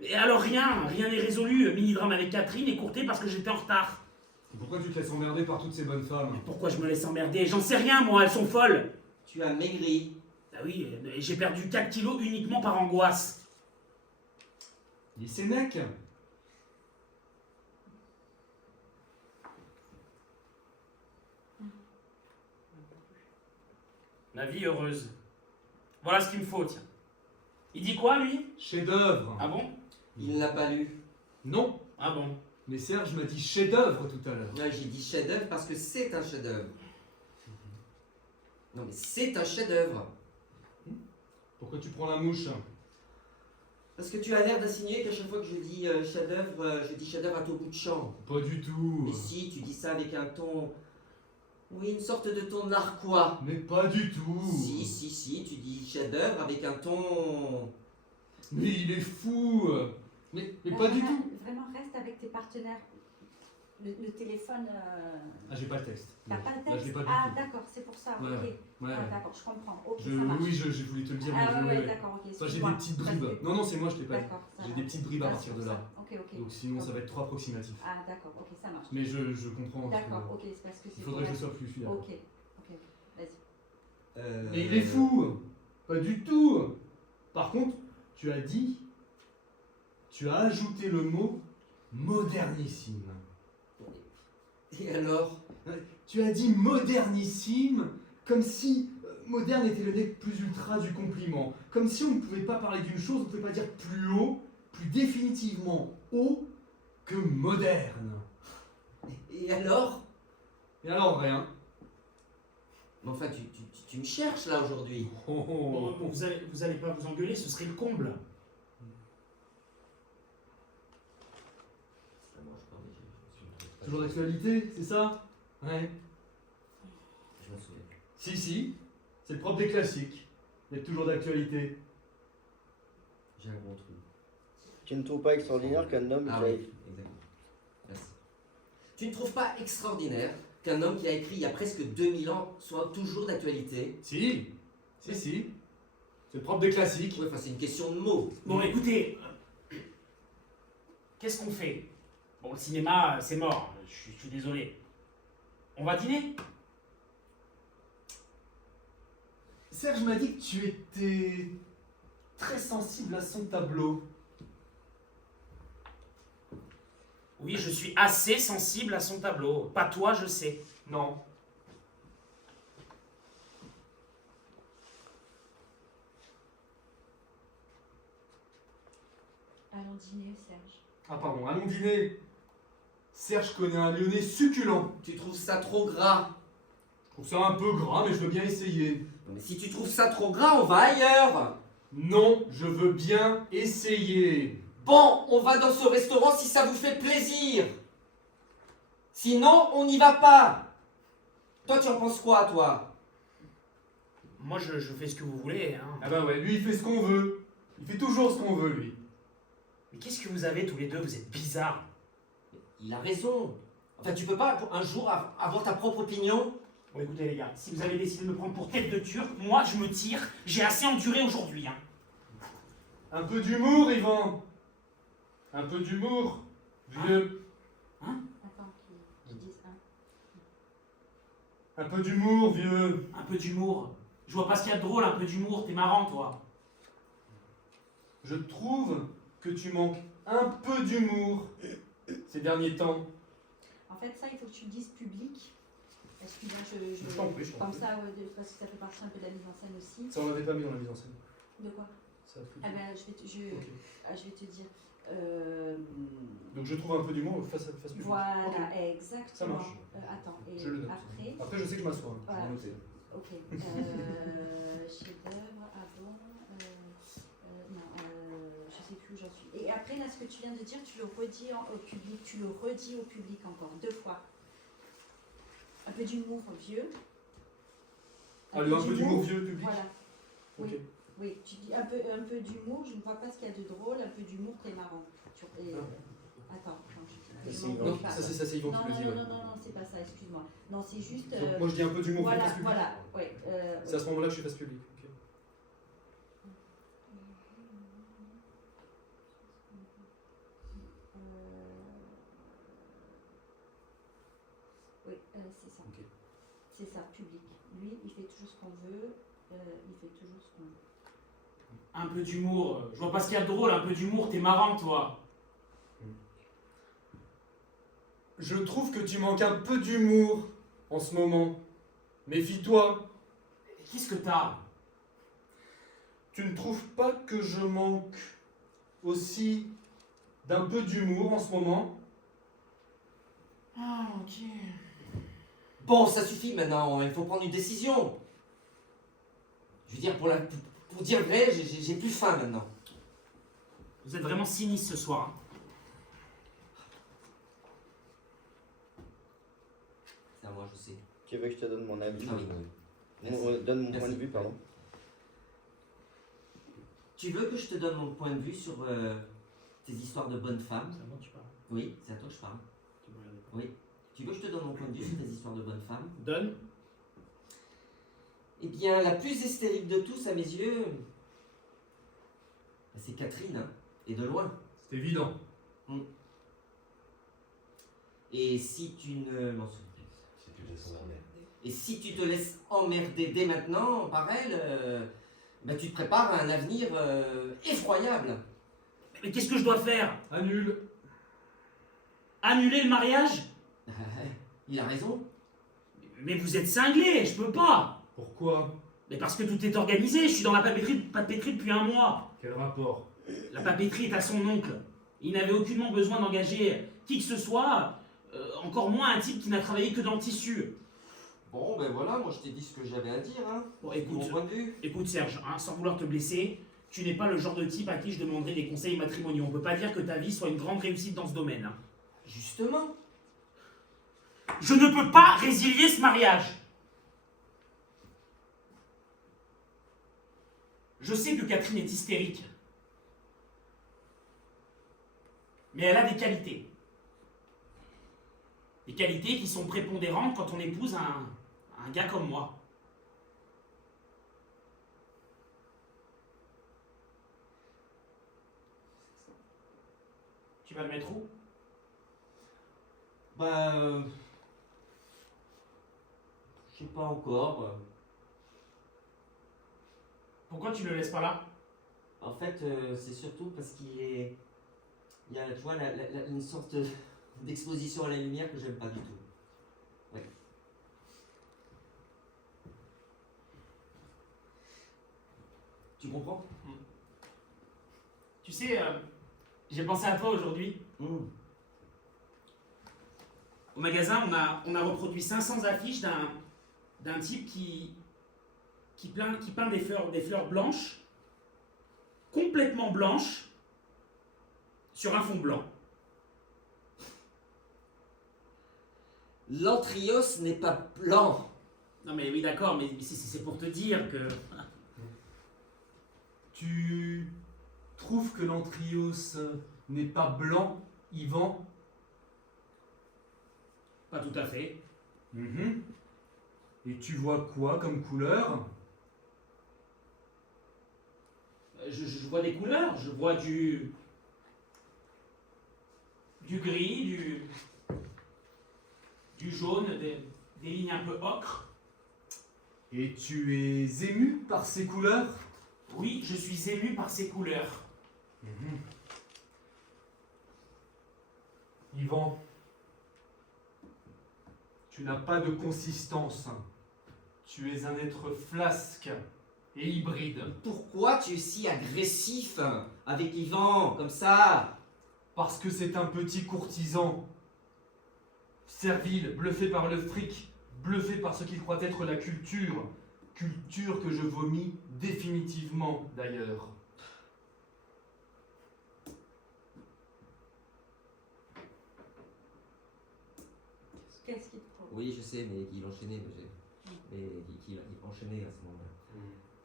Et alors rien n'est résolu. Mini-drame avec Catherine écourté parce que j'étais en retard. Pourquoi tu te laisses emmerder par toutes ces bonnes femmes? Mais pourquoi je me laisse emmerder? J'en sais rien, moi, elles sont folles. Tu as maigri. Ah oui, et j'ai perdu 4 kilos uniquement par angoisse. Il est Sénèque. La vie heureuse. Voilà ce qu'il me faut, tiens. Il dit quoi, lui? Chef-d'œuvre. Ah bon? Il n'a pas lu. Non, Ah bon? mais Serge m'a dit chef-d'œuvre tout à l'heure. Ouais, j'ai dit chef-d'œuvre parce que c'est un chef-d'œuvre. Non mais c'est un chef-d'œuvre. Pourquoi tu prends la mouche? Parce que tu as l'air d'insinuer qu'à chaque fois que je dis chef-d'œuvre, je dis chef-d'œuvre à ton bout de champ. Pas du tout. Mais si, tu dis ça avec un ton... Oui, une sorte de ton narquois. Mais pas du tout. Si, tu dis chef-d'œuvre avec un ton... Mais il est fou. Mais pas du tout. Vraiment, reste avec tes partenaires. Le téléphone. Ah, j'ai pas le texte. T'as pas le Là, je texte? l'ai pas du Ah, tout. d'accord, c'est pour ça. Ouais, Ok. ouais. Ah, d'accord, je comprends. Ok, ça marche. Oui, je voulais te le dire. Ah, mais ouais, d'accord, ok. Ça, j'ai des excuse-moi. petites Ça, bribes. c'est- Non, c'est moi, je t'ai pas dit. D'accord, ça J'ai va. des petites bribes à Ah, partir c'est de pour là. ça. Ok. Donc sinon, ça va être trop approximatif. Ah, d'accord, ok, ça marche. Mais je comprends. D'accord, ok, c'est parce que c'est. Il faudrait que je sois plus fidèle. Ok, vas-y. Mais il est fou. Pas du tout. Par contre, tu as dit... Tu as ajouté le mot modernissime. Et alors? Tu as dit modernissime, comme si moderne était le nec plus ultra du compliment. Comme si on ne pouvait pas parler d'une chose, on ne pouvait pas dire plus haut, plus définitivement haut que moderne. Et alors? Et alors rien. Mais enfin, tu me cherches là aujourd'hui. Bon, vous allez pas vous engueuler, ce serait le comble. Ça mange pas, mais je Toujours d'actualité, c'est ça? Ouais. Je m'en souviens. Si, c'est le propre des classiques. Il y a toujours d'actualité. J'ai un gros trou. Tu ne trouves pas extraordinaire qu'un homme Ah qui a oui, exactement. Merci. Tu ne trouves pas extraordinaire qu'un homme qui a écrit il y a presque 2000 ans soit toujours d'actualité? Si. C'est le propre des classiques. Oui, enfin, c'est une question de mots. Bon, écoutez, qu'est-ce qu'on fait? Bon, le cinéma, c'est mort, je suis désolé. On va dîner? Serge m'a dit que tu étais très sensible à son tableau. Oui, je suis assez sensible à son tableau. Pas toi, je sais. Non. Allons dîner, Serge. Ah pardon, allons dîner. Serge connaît un lyonnais succulent. Tu trouves ça trop gras? Je trouve ça un peu gras, mais je veux bien essayer. Non, mais si tu trouves ça trop gras, on va ailleurs. Non, je veux bien essayer. Bon, on va dans ce restaurant si ça vous fait plaisir. Sinon, on n'y va pas. Toi, tu en penses quoi, toi? Moi, je fais ce que vous voulez. Hein. Ah bah ouais, lui il fait ce qu'on veut. Il fait toujours ce qu'on veut, lui. Mais qu'est-ce que vous avez tous les deux? Vous êtes bizarres. Il a raison. Enfin, tu peux pas un jour avoir ta propre opinion? Bon, écoutez, les gars, si vous avez décidé de me prendre pour tête de turc, moi, je me tire. J'ai assez enduré aujourd'hui. Hein. Un peu d'humour, Yvan. Un peu d'humour, vieux. Attends, qu'ils disent un. Un peu d'humour, vieux. Un peu d'humour. Je vois pas ce qu'il y a de drôle, un peu d'humour. T'es marrant, toi. Je trouve que tu manques un peu d'humour ces derniers temps. En fait, ça, il faut que tu le dises public. Excuse-moi, Je t'en prie, je t'en Comme prie. ça, parce que ça fait partie un peu de la mise en scène aussi. Ça, on l'avait pas mis dans la mise en scène. De quoi? Ça a foutu. Ah ben, je vais te dire. Donc je trouve un peu d'humour face à face public. Voilà, Ok. exactement. Ça marche. Attends, et Je le note. après. Après, je sais que je m'assois. Hein. Voilà. Je vais noter. Ok. Chef-d'œuvre, avant. Non, je sais plus où j'en suis. Et après, là, ce que tu viens de dire, tu le redis au public. Tu le redis au public encore, 2 fois. Un peu d'humour vieux. Allez, un peu d'humour vieux public. Voilà. Ok. Oui. Oui, tu dis un peu d'humour, je ne vois pas ce qu'il y a de drôle, un peu d'humour, t'es marrant. Attends, c'est m'en Yvan. vais Non, pas. ça c'est Yvan Non, qui le dit. non, ouais. non, non, non, c'est pas ça, excuse-moi. Non, c'est juste. Donc, moi je dis un peu d'humour voilà, face public. voilà, ouais. C'est à ce moment-là que je suis face public. Ok. C'est ça. Ok. C'est ça, public. Lui, il fait toujours ce qu'on veut. Il fait toujours ce qu'on veut. Un peu d'humour. Je vois pas ce qu'il y a de drôle, un peu d'humour, t'es marrant, toi. Je trouve que tu manques un peu d'humour en ce moment. Méfie-toi. Qu'est-ce que t'as? Tu ne trouves pas que je manque aussi d'un peu d'humour en ce moment? Ah, ok. Bon, ça suffit maintenant, il faut prendre une décision. Je veux dire, pour dire vrai, j'ai plus faim maintenant. Vous êtes vraiment sinistre ce soir. Hein. C'est à moi, je sais. Tu veux que je te donne mon avis? Ah oui, oui. Donne mon Merci. point de vue, pardon. Tu veux que je te donne mon point de vue sur tes histoires de bonnes femmes? C'est à moi que tu parles. Oui, c'est à toi que je parle. Tu me regardes pas. Oui. Tu veux que je te donne mon point de vue sur tes histoires de bonnes femmes? Donne. Eh bien, la plus hystérique de tous, à mes yeux, c'est Catherine, hein, et de loin. C'est évident. Et si tu ne m'en souviens plus. Et si tu te laisses emmerder dès maintenant par elle, ben tu te prépares à un avenir effroyable. Mais qu'est-ce que je dois faire? Annule. Annuler le mariage? Il a raison. Mais vous êtes cinglés, je peux pas. Pourquoi? Mais parce que tout est organisé, je suis dans la papeterie depuis un mois. Quel rapport? La papeterie est à son oncle. Il n'avait aucunement besoin d'engager qui que ce soit, encore moins un type qui n'a travaillé que dans le tissu. Bon, ben voilà, moi je t'ai dit ce que j'avais à dire, hein. Bon, C'est mon point de vue. écoute Serge, hein, sans vouloir te blesser, tu n'es pas le genre de type à qui je demanderai des conseils matrimoniaux. On peut pas dire que ta vie soit une grande réussite dans ce domaine. Hein. Justement. Je ne peux pas résilier ce mariage. Je sais que Catherine est hystérique. Mais elle a des qualités. Des qualités qui sont prépondérantes quand on épouse un gars comme moi. Tu vas le mettre où? Bah. Je sais pas encore. Pourquoi tu le laisses pas là? En fait, c'est surtout parce qu'il est. Il y a, tu vois, une sorte d'exposition à la lumière que j'aime pas du tout. Ouais. Tu comprends? Tu sais, j'ai pensé à toi aujourd'hui. Au magasin, on a reproduit 500 affiches d'un type qui peint des fleurs blanches, complètement blanches, sur un fond blanc. L'anthrios n'est pas blanc. Non mais oui d'accord, mais c'est pour te dire que... Tu trouves que l'anthrios n'est pas blanc, Yvan? Pas tout à fait. Mhm. Et tu vois quoi comme couleur? Je vois des couleurs, je vois du gris, du jaune, des lignes un peu ocre. Et tu es ému par ces couleurs? Oui, je suis ému par ces couleurs. Yvan, tu n'as pas de consistance. Tu es un être flasque et hybride. Pourquoi tu es si agressif avec Yvan, comme ça? Parce que c'est un petit courtisan. Servile, bluffé par le fric, bluffé par ce qu'il croit être la culture. Culture que je vomis définitivement d'ailleurs. Qu'est-ce qui te prend? Oui, je sais, mais qu'il enchaînait. Mais qu'il enchaînait à ce moment-là.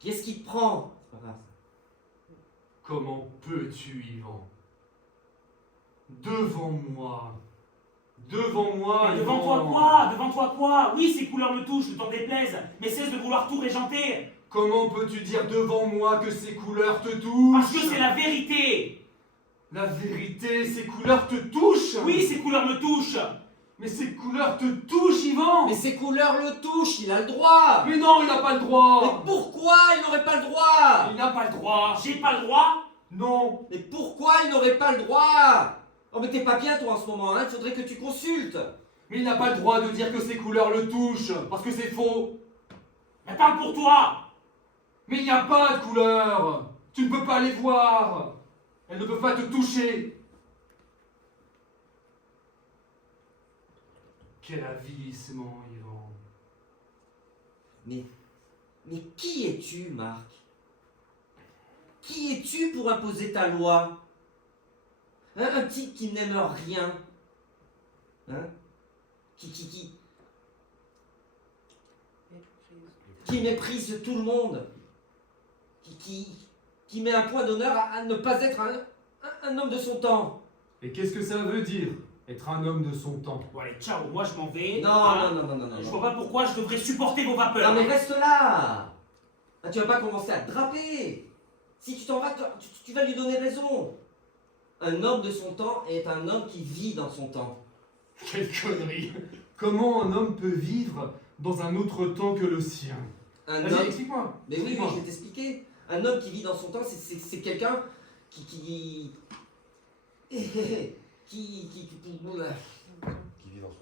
Qu'est-ce qui te prend? C'est pas grave. Comment peux-tu, Yvan? Devant moi. Devant moi. Mais devant toi quoi? Devant toi quoi? Oui, ces couleurs me touchent, ne t'en déplaise, mais cesse de vouloir tout régenter. Comment peux-tu dire devant moi que ces couleurs te touchent? Parce que c'est la vérité. La vérité, ces couleurs te touchent? Oui, ces couleurs me touchent. Mais ces couleurs te touchent, Yvan. Mais ces couleurs le touchent, il a le droit. Mais non, il n'a pas le Mais droit. pourquoi il n'aurait pas le droit? Il n'a pas le droit. J'ai pas le droit. Non. Mais pourquoi il n'aurait pas le droit? Oh mais t'es pas bien toi en ce moment, hein, il faudrait que tu consultes. Mais il n'a pas le droit de dire que ces couleurs le touchent, parce que c'est faux. Mais parle pour toi. Mais il n'y a pas de couleurs. Tu ne peux pas les voir. Elles ne peuvent pas te toucher. Quel avilissement, Yvan. Mais qui es-tu, Marc? Qui es-tu pour imposer ta loi? Hein, un type qui n'aime rien. Hein? Qui méprise tout le monde. Qui met un point d'honneur à ne pas être un homme de son temps. Et qu'est-ce que ça veut dire, être un homme de son temps? Bon allez, ciao, moi je m'en vais. Non, Hein. non. Je vois pas pourquoi je devrais supporter vos vapeurs. Non mais reste là. Ah, tu vas pas commencer à te draper. Si tu t'en vas, tu vas lui donner raison. Un homme de son temps est un homme qui vit dans son temps. Quelle connerie. Comment un homme peut vivre dans un autre temps que le sien? Un Vas-y, homme... explique-moi. Mais oui, Explique-moi. je vais t'expliquer. Un homme qui vit dans son temps, c'est quelqu'un qui... Voilà, Qui vit dans son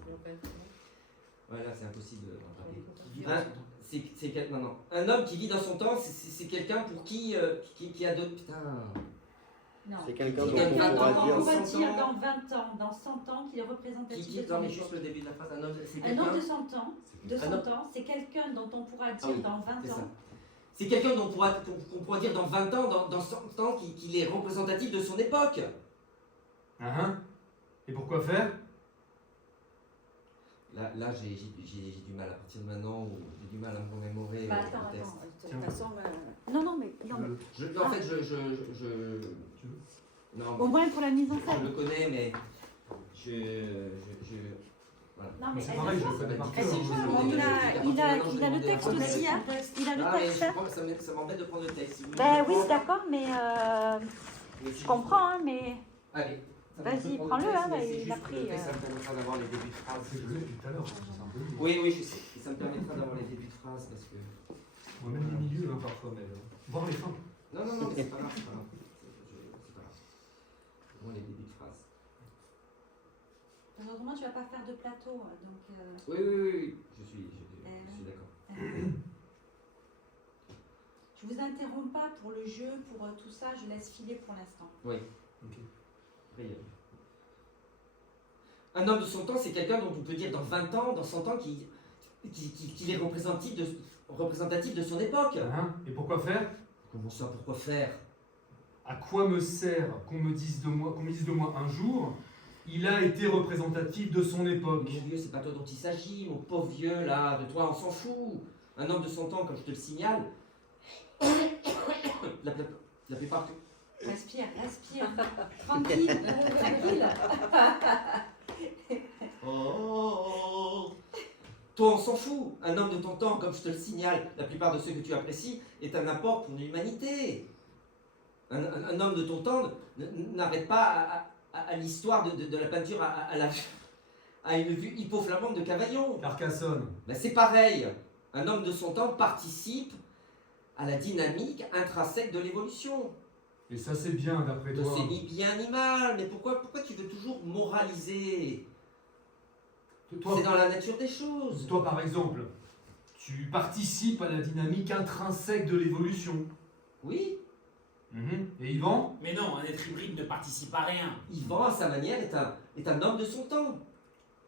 c'est impossible de rattraper. Qui vit dans Hein? son temps. Non. Un homme qui vit dans son temps, c'est quelqu'un pour qui a d'autres... Putain... Non. C'est quelqu'un C'est dont quelqu'un on dont pourra on dire. va 100 dire ans. dans 20 ans, dans 100 ans, qu'il est représentatif de Non son mais époque. juste le début de la phrase, un homme, c'est Un quelqu'un... homme de 100 ans, c'est quelqu'un dont on pourra dire oui, dans 20 c'est ça. ans. C'est quelqu'un qu'on pourra dire dans 20 ans, dans 100 ans, qu'il est représentatif de son époque. Et pourquoi faire? Là j'ai du mal à partir de maintenant, ou j'ai du mal à me remémorer Bah, le attends, texte. de toute façon... Non, mais... En fait, non, Au moins pour la mise en je scène. le connais, mais voilà. Non, mais C'est pareil, je le connais par cœur. Est-ce que hein. il a le texte aussi, hein. Il a le Ah, mais texte, hein. ça m'embête de prendre le texte. Si vous Ben voulez oui, le d'accord, mais prendre, je comprends, hein, mais... Allez. ça me Vas-y, fait prendre prends-le, le texte, hein, mais là, c'est il a juste que pris, le texte, ça me permettra d'avoir les débuts de phrase. C'est ce que je disais depuis tout à l'heure. C'est un peu lourd. Oui, je sais. Et ça me permettra d'avoir les débuts de phrase parce que. On va même les milieux hein, parfois, mais voir les fins. Non, mais c'est pas grave, c'est pas grave. C'est pas grave. Au moins les débuts de phrase. Parce qu'autrement, tu vas pas faire de plateau, donc... Oui. Je suis d'accord. Je vous interromps pas pour le jeu, pour tout ça, je laisse filer pour l'instant. Oui. Ok. Après, un homme de son temps, c'est quelqu'un dont on peut dire dans 20 ans, dans 100 ans, qu'il est représentatif de son époque. Et pourquoi faire? Comment ça, pourquoi faire? À quoi me sert qu'on me dise de moi un jour, il a été représentatif de son époque? Mon vieux, c'est pas toi dont il s'agit, mon pauvre vieux, là, de toi, on s'en fout. Un homme de son temps, comme je te le signale, la plupart... Respire. Tranquille. Toi, on s'en fout. Un homme de ton temps, comme je te le signale, la plupart de ceux que tu apprécies, est un apport pour l'humanité. Un homme de ton temps n'arrête pas à l'histoire de la peinture à une vue hypoflammante de Cavaillon. Carcassonne. Ben, c'est pareil. Un homme de son temps participe à la dynamique intrinsèque de l'évolution. Et ça c'est bien d'après toi. C'est ni bien ni mal, mais pourquoi tu veux toujours moraliser? Toi, C'est dans la nature des choses. toi par exemple, tu participes à la dynamique intrinsèque de l'évolution. Oui, Et Yvan? Mais non, un être hybride ne participe à rien. Yvan, à sa manière, est un homme de son temps.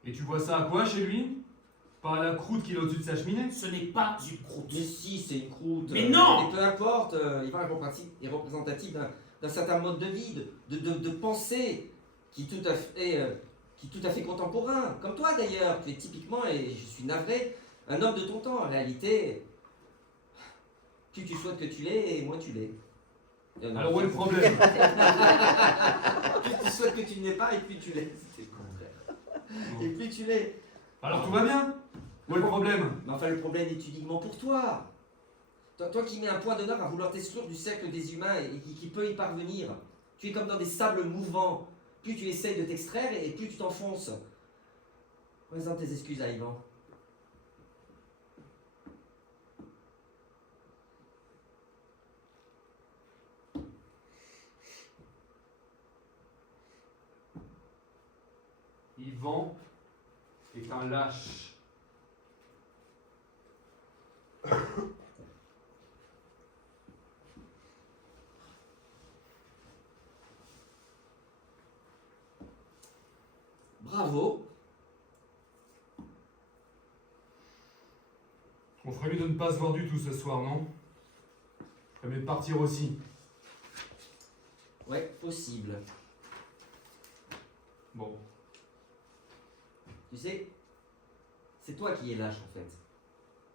Et tu vois ça à quoi chez lui? Pas à la croûte qu'il a au-dessus de sa cheminée? Ce n'est pas une croûte. Mais si, c'est une croûte. Mais non! Mais peu importe, Yvan est représentatif d'un certain mode de vie, de pensée, qui est tout à fait contemporain. Comme toi d'ailleurs, tu es typiquement, et je suis navré, un homme de ton temps. En réalité, plus tu souhaites que tu l'es, et moins tu l'es. Alors où est le problème? Plus tu souhaites que tu ne l'es pas, et plus tu l'es. C'est le contraire. Et plus tu l'es. Alors tout va bien? Où est le problème? Mais enfin, le problème est uniquement pour toi. Toi qui mets un point d'honneur à vouloir t'exclure du cercle des humains et qui peut y parvenir. Tu es comme dans des sables mouvants. Plus tu essayes de t'extraire et plus tu t'enfonces. Présente tes excuses à Yvan. Yvan est un lâche. Bravo. On ferait mieux de ne pas se voir du tout ce soir, non? On ferait mieux de partir aussi. Ouais, possible. Bon. Tu sais, c'est toi qui es lâche en fait.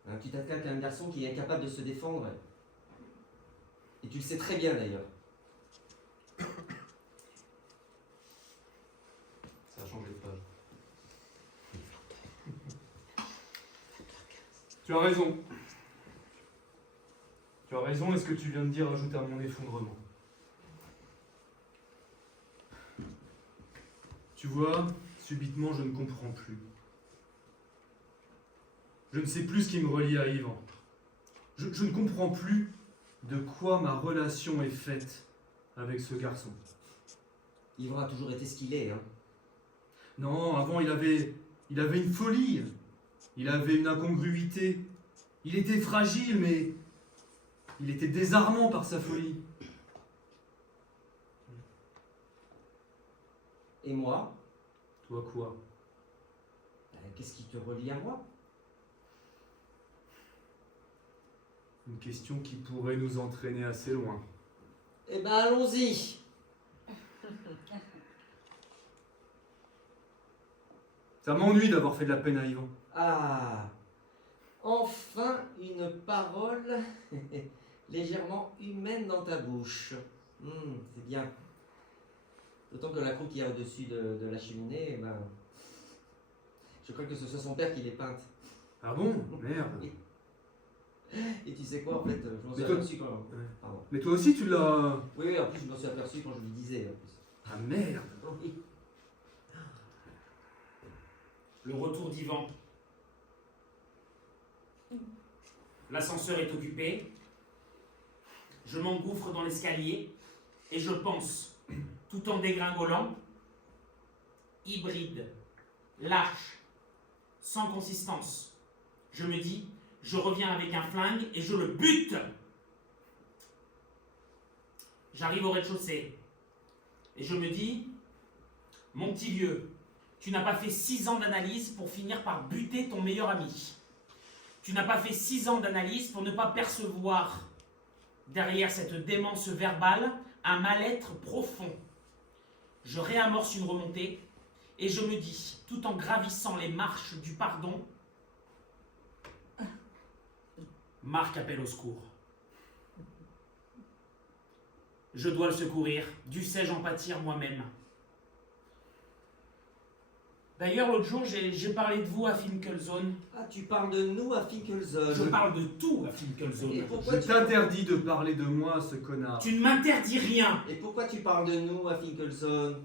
Hein, tu t'attaques à un garçon qui est incapable de se défendre. Et tu le sais très bien d'ailleurs. Ça a changé de page. Tu as raison. Tu as raison et ce que tu viens de dire ajoute à mon effondrement. Tu vois, subitement je ne comprends plus. Je ne sais plus ce qui me relie à Yvan. Je ne comprends plus de quoi ma relation est faite avec ce garçon. Yvan a toujours été ce qu'il est. Hein. Non, avant il avait une folie. Il avait une incongruité. Il était fragile, mais il était désarmant par sa folie. Et moi, Toi quoi? qu'est-ce qui te relie à moi? Une question qui pourrait nous entraîner assez loin. Eh ben allons-y. Ça m'ennuie d'avoir fait de la peine à Yvan. Ah, enfin une parole légèrement humaine dans ta bouche. C'est bien. D'autant que la croûte qu'il y a au-dessus de la cheminée, eh ben, je crois que ce soit son père qui l'ait peinte. Ah bon? Merde. Et tu sais quoi, en fait, je m'en suis Mais toi- aperçu quand... Ouais. Pardon. Mais toi aussi tu l'as... Oui, oui, en plus, je m'en suis aperçu quand je lui disais. En plus. Ah merde. Oui. Le retour d'Yvan. L'ascenseur est occupé. Je m'engouffre dans l'escalier et je pense, tout en dégringolant, hybride, lâche, sans consistance. Je me dis, je reviens avec un flingue et je le bute. J'arrive au rez-de-chaussée et je me dis, mon petit vieux, tu n'as pas fait 6 ans d'analyse pour finir par buter ton meilleur ami. Tu n'as pas fait 6 ans d'analyse pour ne pas percevoir derrière cette démence verbale un mal-être profond. Je réamorce une remontée et je me dis, tout en gravissant les marches du pardon, Marc appelle au secours. Je dois le secourir, dussé-je en pâtir moi-même. D'ailleurs, l'autre jour, j'ai parlé de vous à Finkelzone. Ah, tu parles de nous à Finkelzone. Je parle de tout à Et Finkelzone. pourquoi, Je t'interdis de parler de moi à ce connard. Tu ne m'interdis rien. Et pourquoi tu parles de nous à Finkelzone?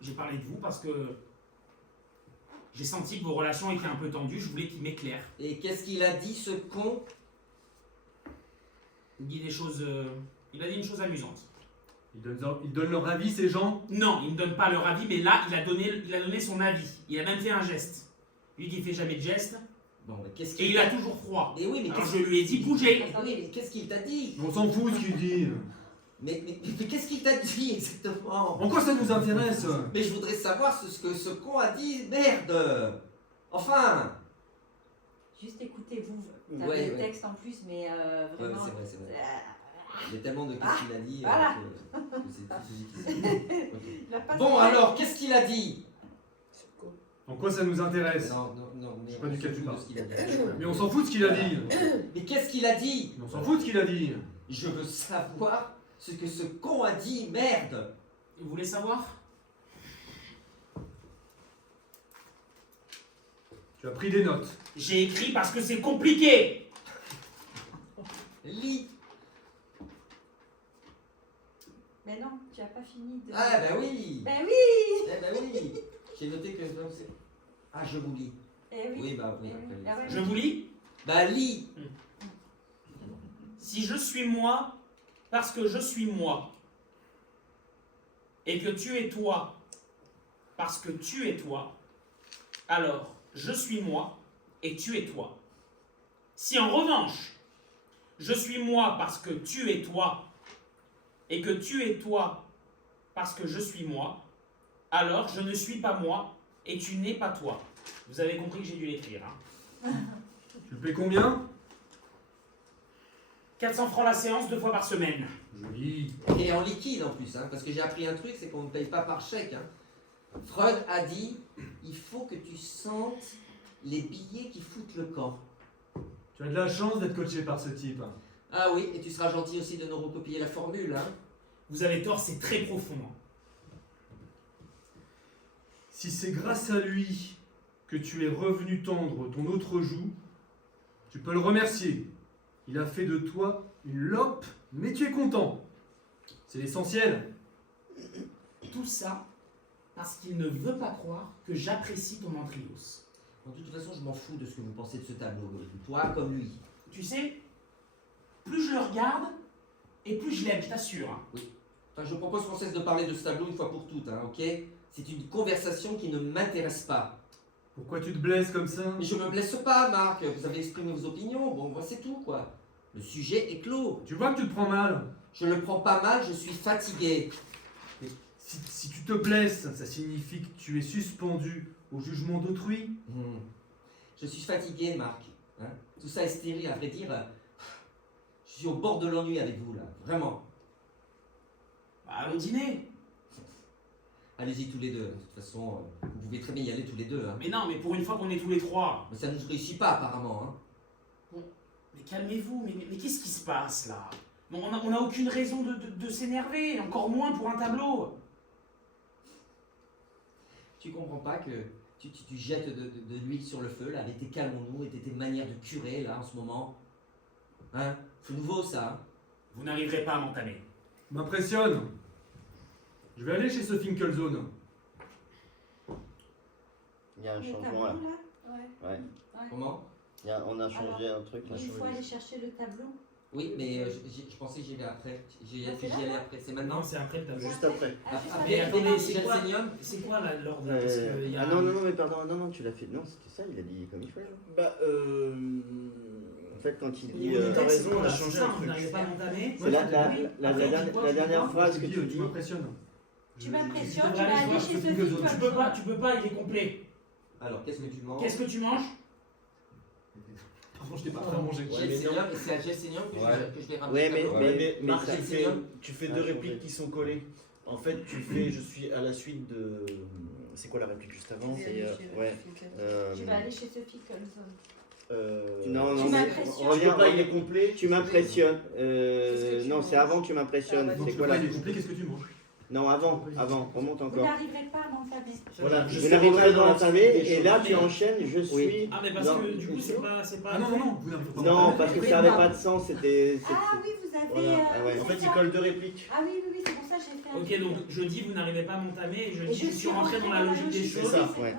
J'ai parlé de vous parce que j'ai senti que vos relations étaient un peu tendues. Je voulais qu'il m'éclaire. Et qu'est-ce qu'il a dit, ce con? Il dit des choses. Il a dit une chose amusante. Ils donnent leur avis, ces gens? Non, il ne donne pas leur avis, mais là, il a donné son avis. Il a même fait un geste. Lui qui fait jamais de geste. Bon, mais qu'est-ce Et qu'il il a toujours froid. Mais oui, mais Alors qu'est-ce je lui ai dit bougez. Attendez, mais qu'est-ce qu'il t'a dit? On s'en fout ce qu'il dit. Mais qu'est-ce qu'il t'a dit exactement? En quoi ça nous intéresse? Mais je voudrais savoir ce que ce con a dit, merde! Enfin! Juste écoutez-vous. T'avais Ouais, le ouais. texte en plus, mais Ouais, vraiment. c'est vrai, c'est vrai. Ah, Il y a tellement de qu'est-ce qu'il a dit voilà. que c'est tout celui qui sait. Ok. il a pas Bon fait- alors, qu'est-ce qu'il a dit? En quoi ça nous intéresse? Non, non, non, mais Je sais pas on duquel s'en tu fout parles. de ce qu'il a dit. Mais on s'en fout de ce qu'il a dit. Mais qu'est-ce qu'il a dit? Mais on s'en fout de ce qu'il a dit. Je veux savoir ce que ce con a dit, merde! Vous voulez savoir? Tu as pris des notes. J'ai écrit parce que c'est compliqué. Lis! Mais non, tu as pas fini de. Ah bah oui! Ben oui. Eh bah oui! J'ai noté que... Ah, je vous lis. Eh oui. Oui, bah oui. Eh oui. Après, Ah ouais. Je vous lis. Bah, lis. Si je suis moi, parce que je suis moi, et que tu es toi, parce que tu es toi, alors je suis moi, et tu es toi. Si en revanche, je suis moi parce que tu es toi, et que tu es toi parce que je suis moi, alors je ne suis pas moi, et tu n'es pas toi. Vous avez compris que j'ai dû l'écrire. Hein. Tu le payes combien? 400 francs la séance, 2 fois par semaine. Joli. Et en liquide en plus, hein, parce que j'ai appris un truc, c'est qu'on ne paye pas par chèque. Hein. Freud a dit, il faut que tu sentes les billets qui foutent le camp. Tu as de la chance d'être coaché par ce type. Ah oui, et tu seras gentil aussi de nous recopier la formule. Hein. Vous avez tort, c'est très profond. Si c'est grâce à lui que tu es revenu tendre ton autre joue, tu peux le remercier. Il a fait de toi une lope, mais tu es content. C'est l'essentiel. Tout ça parce qu'il ne veut pas croire que j'apprécie ton Andrios. De toute façon, je m'en fous de ce que vous pensez de ce tableau. Toi comme lui. Tu sais, plus je le regarde, et plus je l'aime, je t'assure. Hein. Enfin, je propose qu'on cesse de parler de ce tableau une fois pour toutes, hein, ok? C'est une conversation qui ne m'intéresse pas. Pourquoi tu te blesses comme ça? Mais je me blesse pas, Marc. Vous avez exprimé vos opinions. Bon, moi, c'est tout, quoi. Le sujet est clos. Tu vois que tu te prends mal. Je le prends pas mal, je suis fatigué. Si tu te blesses, ça signifie que tu es suspendu au jugement d'autrui. Je suis fatigué, Marc. Hein. Tout ça est stérile, à vrai dire. Je suis au bord de l'ennui avec vous, là. Vraiment. Bah, allons dîner. Allez-y tous les deux. De toute façon, vous pouvez très bien y aller tous les deux. Hein. Mais non, mais pour une fois qu'on est tous les trois. Mais ça ne nous réussit pas, apparemment. Hein. Mais calmez-vous, mais qu'est-ce qui se passe là? Bon, on n'a aucune raison de s'énerver, encore moins pour un tableau. Tu comprends pas que tu jettes de l'huile sur le feu, là, avec tes calmons-nous et tes manières de curer, là, en ce moment. Hein? C'est nouveau, ça. Hein. Vous n'arriverez pas à m'entamer. M'impressionne. Je vais aller chez ce Finkelzone. Il y a un Le changement là. tableau, là. Ouais. Ouais. Comment? On a changé un truc là. Il faut aller chercher le tableau. Oui, mais je pensais que j'y allais après. J'y Ah, c'est allais là, après. C'est Non, maintenant? c'est après le tableau. Juste après. Ah, juste Après, après. attendez, c'est Gel quoi Sénium? C'est quoi l'ordre là? Parce que y a Ah non, non, non, mais pardon, non, non, tu l'as fait. Non, c'était ça, il a dit comme il fallait. Bah, En fait, quand il Au dit. niveau du t'as texte, raison, c'est on a quoi, changé c'est ça, un Vous truc. n'arrivez pas à m'entamer. C'est la Après, la dernière phrase que tu Tu dis. m'impressionnes. Tu m'impressionnes, Je tu vas devrais aller aller voir chez ce ce Finkelzone. Tu peux pas, il est complet. Alors, qu'est-ce que tu demandes? Qu'est-ce que tu manges? Pardon, je t'ai pas prêt à manger. Gel mais Sénium, et c'est à Gel Sénium que Ouais. je vais ramener Ouais, le mais- tableau. Mais mais Marc, ça tu tu fais a deux changé. répliques qui sont collées. En fait, tu fais je suis à la suite de. C'est quoi la réplique juste avant? C'est, ouais. Tu vas aller chez Sophie Colson. Non, non, Tu mais m'impressionnes. reviens, Là, il est complet. tu m'impressionnes. Qu'est-ce que tu Non, manges c'est avant tu m'impressionnes. Donc, C'est tu quoi peux la. pas, il est complet, qu'est-ce que tu manges? Non, avant, remonte Vous encore. n'arriverez pas à m'entamer. Voilà, je Vous suis n'arrivez rentré pas dans le l'entamer des et choses. là tu enchaînes, je suis. Ah, mais parce Non. que du coup, c'est pas. Ah non, non, non, vous n'arrivez pas. Non, parce que ça n'avait pas de sens, c'était. Ah oui, vous avez. Voilà. Ah ouais. En fait, il c'est ça. colle deux répliques. Ah oui, oui, oui, c'est pour ça que j'ai fait un Ok, truc. donc je dis vous n'arrivez pas à m'entamer et je Et dis je suis rentré dans la logique des C'est choses. ça. Ouais.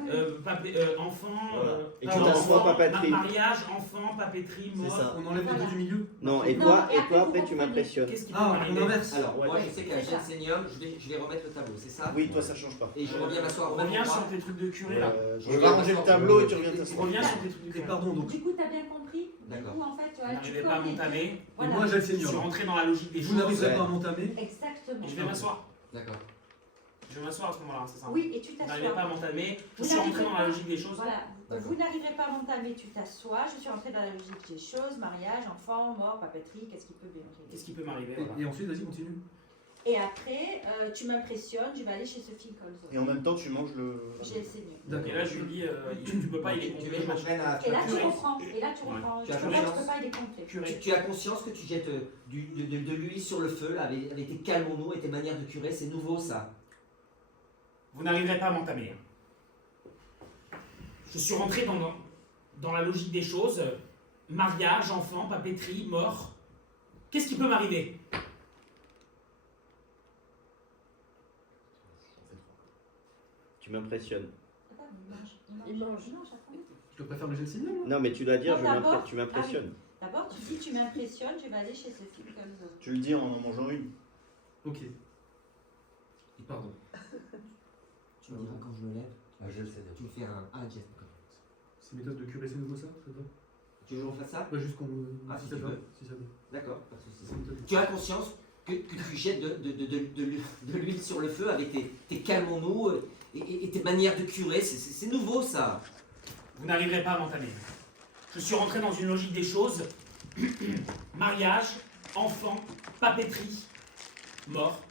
Enfant, Voilà. Et tu pardon, t'assois, enfant, papeterie. mariage, enfant, papeterie, C'est mort. ça. On enlève les Voilà. deux du milieu. Non, et Non, toi, et et après, toi vous après tu comprenez. m'impressionnes. Qu'est-ce qui peut Ah, on m'arriver? inverse. Alors, Ouais. moi, je sais qu'à C'est ça. Gel Sénium, je vais remettre le tableau, c'est ça? Oui, toi, ça change pas. Et je reviens m'asseoir au même Reviens endroit. sur tes trucs de curé là. Je vais ranger le tableau et tu reviens t'asseoir. Reviens sur tes trucs de Et curé. pardon, donc, Du coup, t'as bien compris. D'accord. Du coup, en fait, tu Vous vois, tu n'arrivez pas à connais. m'entamer. et Voilà. moi j'ai le Je suis seigneur. rentré dans la logique des Vous choses. n'arriverez Ouais. pas à m'entamer. Exactement. Et je vais m'asseoir. D'accord. Je vais m'asseoir à ce moment-là, c'est ça. Oui, et tu Vous n'arrivez pas à t'assois. m'entamer. Je Vous suis rentré n'arrivez dans la pas. logique des choses. Voilà. D'accord. Vous n'arriverez pas à m'entamer, tu t'assois. Je suis rentrée dans la logique des choses, mariage, enfant, mort, papeterie, qu'est-ce qui peut bien arriver. Qu'est-ce qui peut m'arriver? Et, Voilà. et ensuite, vas-y, continue. Et après, tu m'impressionnes, je vais aller chez Sophie Colson. Et en même temps, tu manges le. J'ai le Seigneur. Et là, je lui dis, tu peux pas, il est Tu veux complet. que je m'entraîne à. Et là, tu Curé. reprends. Et là, tu reprends. Tu as Tu peux pas, conscience. tu peux pas, il est complet. Curé. Tu as conscience que tu jettes de l'huile sur le feu, là, avec tes calmons et tes manières de curer, c'est nouveau, ça. Vous n'arriverez pas à m'entamer. Je suis rentré dans la logique des choses. Mariage, enfant, papeterie, mort. Qu'est-ce qui peut m'arriver? Tu m'impressionnes. table, il mange. Il mange. Il mange après. Je te préfère le gel signal, Non, mais tu dois dire, Non, d'abord- tu m'impressionnes. D'abord, tu dis tu m'impressionnes, je vais aller chez ce film comme ça. Tu le dis en mangeant une. Ok. Pardon. Tu me diras quand je me lève. Je le sais déjà. Tu me fais un geste. C'est méthode de curé, c'est nouveau ça, ça te va? Tu veux que j'en fasse ça? Pas juste qu'on. Ah, si ça tu te va, veux. si ça te va. D'accord, pas de soucis. C'est méthode de- Tu as conscience que tu jettes de l'huile sur le feu avec tes calmons et tes manières de curer. C'est nouveau ça. Vous n'arriverez pas à m'entamer. Je suis rentré dans une logique des choses. Mariage, enfant, papeterie, mort.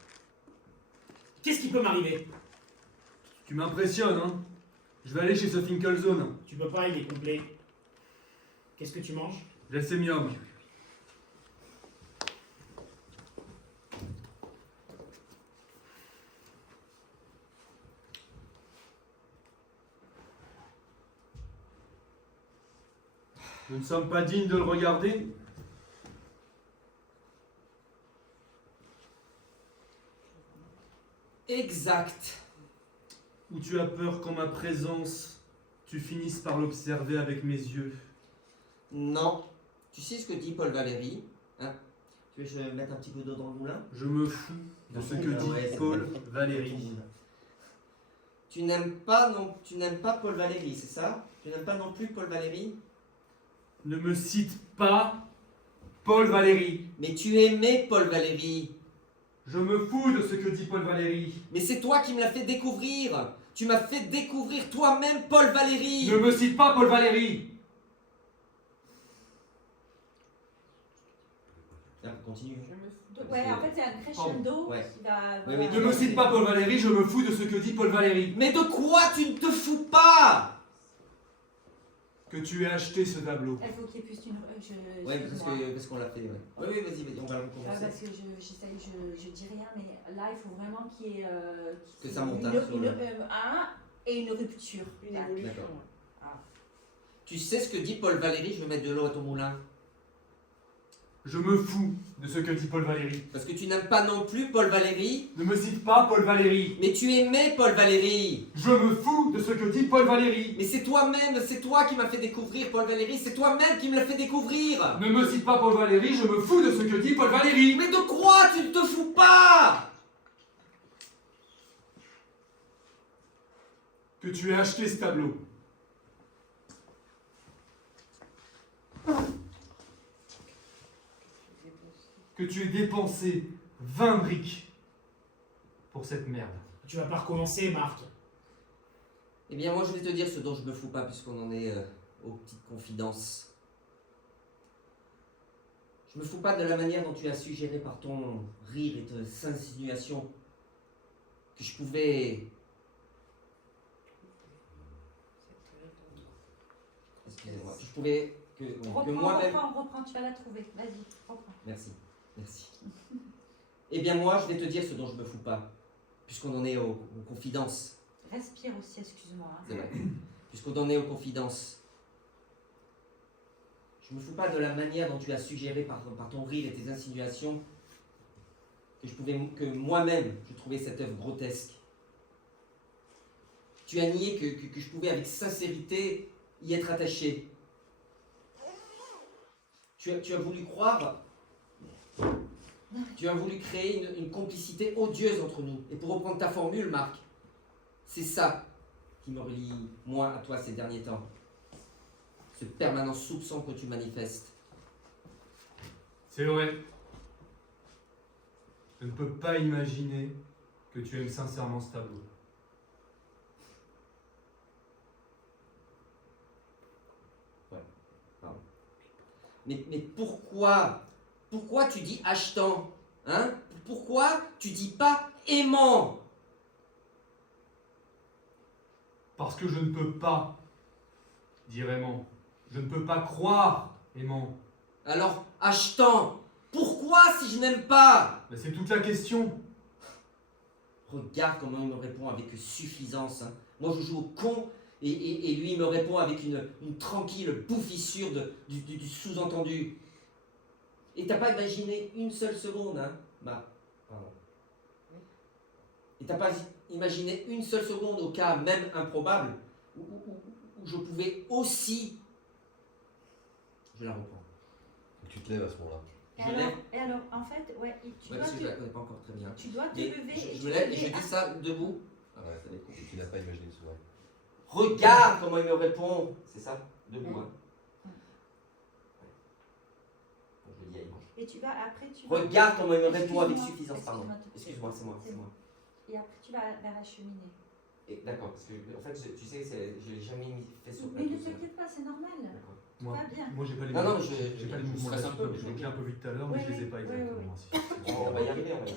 Qu'est-ce qui peut m'arriver? Tu m'impressionnes, hein. Je vais aller chez ce Finkelzone. Tu peux pas, il est complet. Qu'est-ce que tu manges? Gelsémium. Nous ne sommes pas dignes de le regarder. Exact. Ou tu as peur qu'en ma présence, tu finisses par l'observer avec mes yeux. Non. Tu sais ce que dit Paul Valéry, hein? Tu veux que je mette un petit peu d'eau dans le moulin? Je me fous de ce que dit Ouais, c'est Paul vrai. Valéry. Tu n'aimes pas Paul Valéry, c'est ça? Tu n'aimes pas non plus Paul Valéry? Ne me cite pas Paul Valéry. Mais tu aimais Paul Valéry. Je me fous de ce que dit Paul Valéry. Mais c'est toi qui me l'as fait découvrir. Tu m'as fait découvrir toi-même Paul Valéry. Ne me cite pas Paul Valéry. Continue. Ouais, en fait, c'est un crescendo Ouais. qui va. Ouais, mais Ne me cite pas Paul Valéry, je me fous de ce que dit Paul Valéry. Mais de quoi tu ne te fous pas? Que tu aies acheté ce tableau. Il faut qu'il y ait plus d'une. Ouais, parce qu'on l'a fait. Ouais. Oui, vas-y, on va le recommencer. Parce que je dis rien, mais là, il faut vraiment qu'il y ait. Que ça monte, hein, sur le- et une rupture. Une Là. évolution. D'accord. Tu sais ce que dit Paul Valéry? Je vais mettre de l'eau à ton moulin. Je me fous de ce que dit Paul Valéry. Parce que tu n'aimes pas non plus Paul Valéry. Ne me cite pas Paul Valéry. Mais tu aimais Paul Valéry. Je me fous de ce que dit Paul Valéry. Mais c'est toi-même, c'est toi qui m'as fait découvrir Paul Valéry. C'est toi-même qui me l'as fait découvrir. Ne me cite pas Paul Valéry, je me fous de ce que dit Paul Valéry. Mais de quoi tu ne te fous pas? Que tu aies acheté ce tableau. Que tu aies dépensé 20 briques pour cette merde. Tu vas pas recommencer, Marc. Eh bien, moi, je vais te dire ce dont je me fous pas, puisqu'on en est aux petites confidences. Je me fous pas de la manière dont tu as suggéré par ton rire et tes insinuations que je pouvais... Excusez-moi. Je pouvais... Que moi-même... Reprends, tu vas la trouver. Vas-y, reprends. Merci, merci. Eh bien, moi, je vais te dire ce dont je me fous pas, puisqu'on en est aux confidences. Respire aussi, excuse-moi. C'est vrai. Puisqu'on en est aux confidences. Je me fous pas de la manière dont tu as suggéré par ton rire et tes insinuations que moi-même je trouvais cette œuvre grotesque. Tu as nié que je pouvais avec sincérité y être attaché. Tu as voulu croire. Tu as voulu créer une complicité odieuse entre nous. Et pour reprendre ta formule, Marc, c'est ça qui me relie, moi, à toi ces derniers temps. Ce permanent soupçon que tu manifestes. C'est vrai. Je ne peux pas imaginer que tu aimes sincèrement ce tableau. Mais pourquoi? Pourquoi tu dis achetant? Hein? Pourquoi tu dis pas aimant? Parce que je ne peux pas dire aimant. Je ne peux pas croire aimant. Alors, achetant, pourquoi si je n'aime pas? Mais c'est toute la question. Regarde comment il me répond avec suffisance. Hein. Moi, je joue au con et lui, il me répond avec une tranquille bouffissure du sous-entendu. Et t'as pas imaginé une seule seconde, hein? Pardon. Et t'as pas imaginé une seule seconde, au cas même improbable, où je pouvais aussi... Je la reprends. Tu te lèves à ce moment-là. Et alors, en fait, ouais, tu Ouais, dois parce que te, je la connais pas encore très bien. tu dois te Mais lever et je tu me vas lève et je dire, dis ça debout. Ah ouais, tu n'as pas imaginé ce soir. Regarde comment il me répond. C'est ça? Debout, hein. Je le dis à Yvan. et tu vas, après, tu vas... Regarde comment il me répond avec Excuse-moi, suffisance, pardon. excuse-moi, Excuse-moi, c'est moi, c'est moi. Et après, tu vas vers la cheminée. D'accord, parce que en fait, tu sais, je l'ai jamais fait sur Mais ne plateau, ça. t'inquiète pas, c'est normal. D'accord. Moi, Pas bien. moi j'ai pas les Non, non, mouvements. je- J'ai pas les je mouvements stresse un là-dessus, peu, comme je l'ai dit un peu vu tout à l'heure, mais Ouais, je les ai ouais, pas ouais, exactement. ouais. Si- On va y arriver, on va y arriver.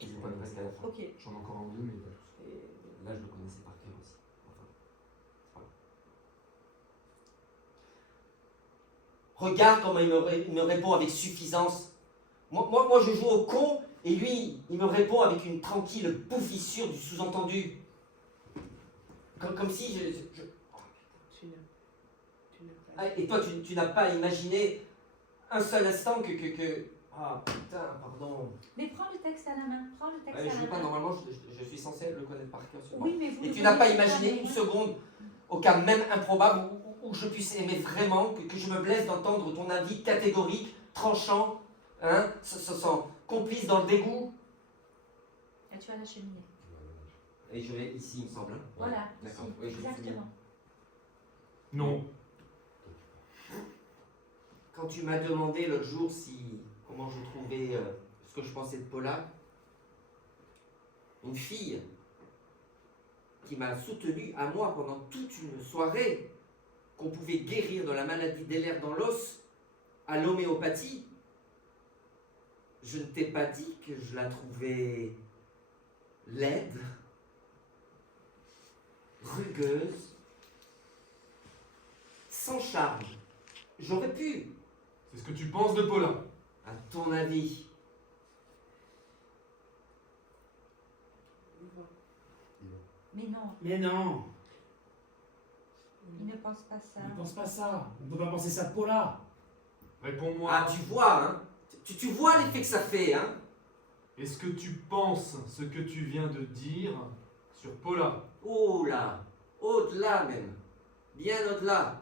Je vous parle presque à la fin. Ok. J'en ai encore un ou deux, mais pas tous. Et là, je le connaissais par cœur aussi. Enfin, c'est pas grave. Regarde comment il me répond avec suffisance. Moi, je joue au con et lui, il me répond avec une tranquille bouffissure du sous-entendu. Comme si je... Ah, et toi, tu n'as pas imaginé un seul instant que... Ah putain, pardon. Mais prends le texte à la main. Prends le texte Ouais, je à veux la pas, main. normalement, je suis censé le connaître par cœur sur moi. Oui, mais vous Et le tu n'as pas connaissez imaginé mais une moi- seconde, au cas même improbable, où je puisse aimer vraiment, que je me blesse d'entendre ton avis catégorique, tranchant, hein, sans complice dans le dégoût. Et tu as la cheminée. Et je vais ici, il me semble. Hein. Voilà. D'accord. ici, Oui, je vais exactement. Non. Quand tu m'as demandé l'autre jour comment je trouvais ce que je pensais de Paula, une fille qui m'a soutenu à moi pendant toute une soirée, qu'on pouvait guérir de la maladie des lèvres dans l'os à l'homéopathie, je ne t'ai pas dit que je la trouvais laide, rugueuse, sans charme. J'aurais pu, C'est ce que tu penses de Paula. à ton avis. Mais non, Mais non, il ne pense pas ça. ne pense pas ça. On ne peut pas penser ça de Paula. Réponds-moi. Ah, tu vois, hein? Tu vois l'effet que ça fait, hein? Est-ce que tu penses ce que tu viens de dire sur Paula? Oh là, au-delà même, bien au-delà.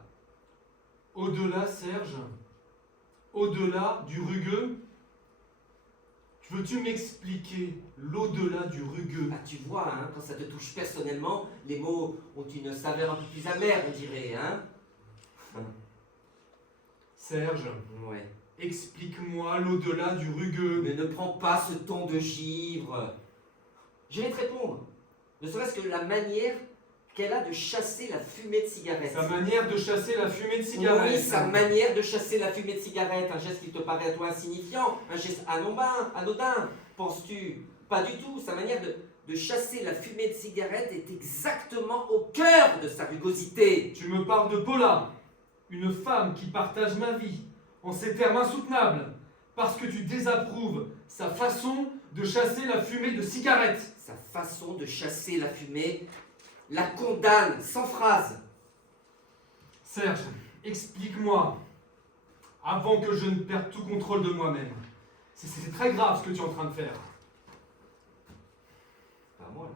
Au-delà, Serge? Au-delà du rugueux? Veux-tu m'expliquer l'au-delà du rugueux? Ah, tu vois, hein, quand ça te touche personnellement, les mots ont une saveur un peu plus amère, on dirait, hein? Serge, Ouais. explique-moi l'au-delà du rugueux. Mais ne prends pas ce ton de givre. Je vais te répondre. Ne serait-ce que la manière qu'elle a de chasser la fumée de cigarette. Sa manière de chasser la fumée de cigarette. Oui, sa manière de chasser la fumée de cigarette. Un geste qui te paraît à toi insignifiant, un geste anodin, penses-tu? Pas du tout. Sa manière de chasser la fumée de cigarette est exactement au cœur de sa rugosité. Tu me parles de Paula, une femme qui partage ma vie, en ces termes insoutenables, parce que tu désapprouves sa façon de chasser la fumée de cigarette. Sa façon de chasser la fumée la condamne sans phrase. Serge, explique-moi, avant que je ne perde tout contrôle de moi-même. C'est très grave ce que tu es en train de faire. Pas moi, là.